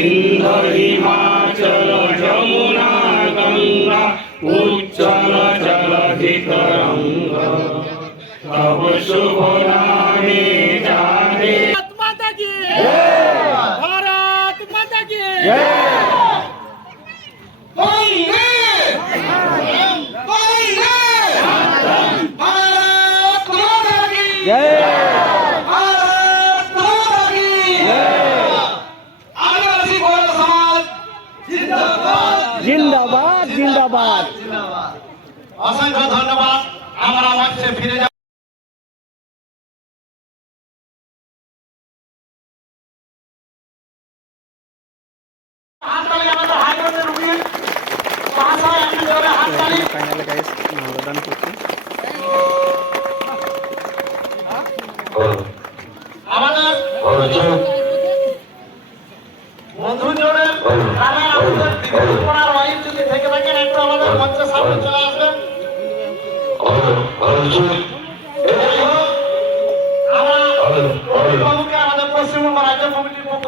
ইন্দ্র হিমাচল যমুনা গঙ্গা উচ্চল জলধি তরঙ্গ তব শুভ নামে জানে। মাতা কি ভারত মাতা কি জিন্দাবাদ জিন্দাবাদ। অসংখ্য ধন্যবাদ। আমরা মঞ্চে ফিরে যাব। ফাইনালে গাইস মালদান করছি। আমাদের বন্ধুজনের গ্রামের আমাদের দিদিপড়ার ওয়াইফ যদি থেকে থাকেন একটু আমাদের মঞ্চের সামনে চলে আসবেন। আমরা আমাদের পশ্চিমবঙ্গ রাজ্য কমিটির পক্ষ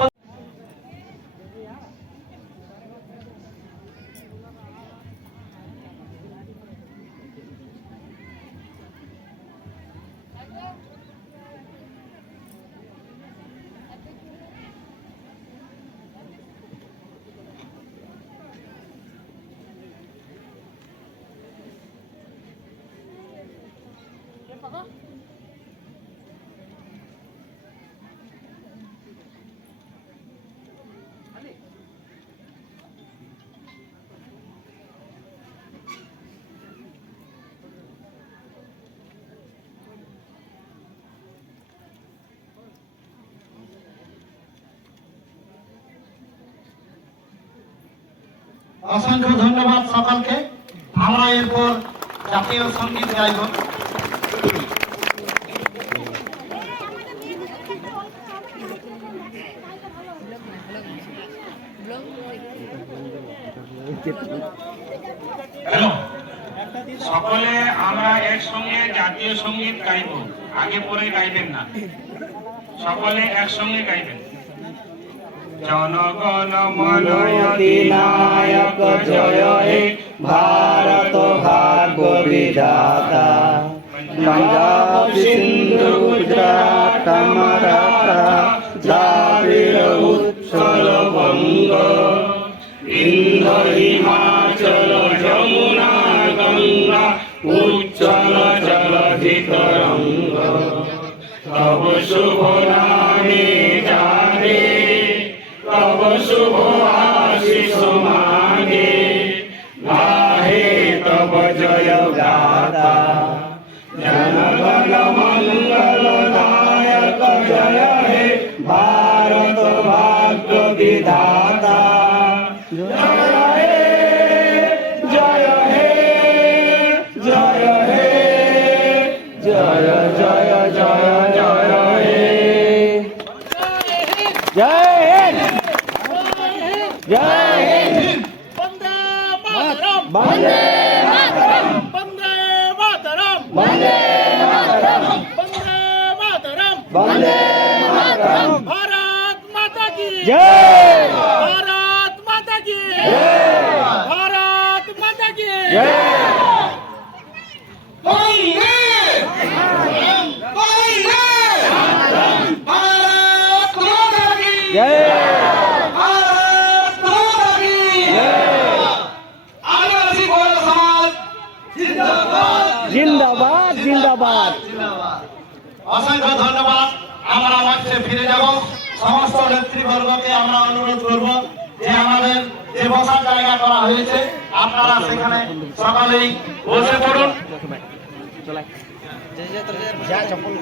অসংখ্য ধন্যবাদ সকলকে। আমরা এরপর জাতীয় সঙ্গীত গাইব। সকলে আমরা একসঙ্গে জাতীয় সঙ্গীত গাইব, আগে পরে গাইবেন না, সকলে একসঙ্গে গাইবেন। জনগণ মন অধিনায়ক জয় হে ভারত ভাগ্য বিধাতা, পঞ্জাব সিন্ধু গুজরাট মারাঠা দ্রাবিড় উৎকল বঙ্গ, ইন্দ্র হিমাচল যমুনা গঙ্গা উচ্চল জলধি তরঙ্গ তব শুভ নামে জানে, তব শুভ আশিস মাগে গাহে তব জয় গাথা। জনগণ মঙ্গল দায়ক জয় হে ভারত ভাগ্য বিধাতা, জয় হে জয় হে জয় হে জয় জয় জয় জয় হে। জয় হিন্দ জয় হিন্দ। বন্দে মাতরম বন্দে মাতরম বন্দে মাতরম বন্দে মাতরম বন্দে মাতরম বন্দে মাতরম। ভারত মাতা কি জয় ভারত মাতা কি ভারত মাতা কি জয়। জয় জিন্দাবাদ জিন্দাবাদ। অসংখ্য ধন্যবাদ। আমরা মঞ্চে ফিরে যাব। সমস্ত নেতৃবর্গকে আমরা অনুরোধ করব যে আমাদের যে বসার জায়গা করা হয়েছে আপনারা সেখানে সকালেই বসে পড়ুন। যা চপ্পল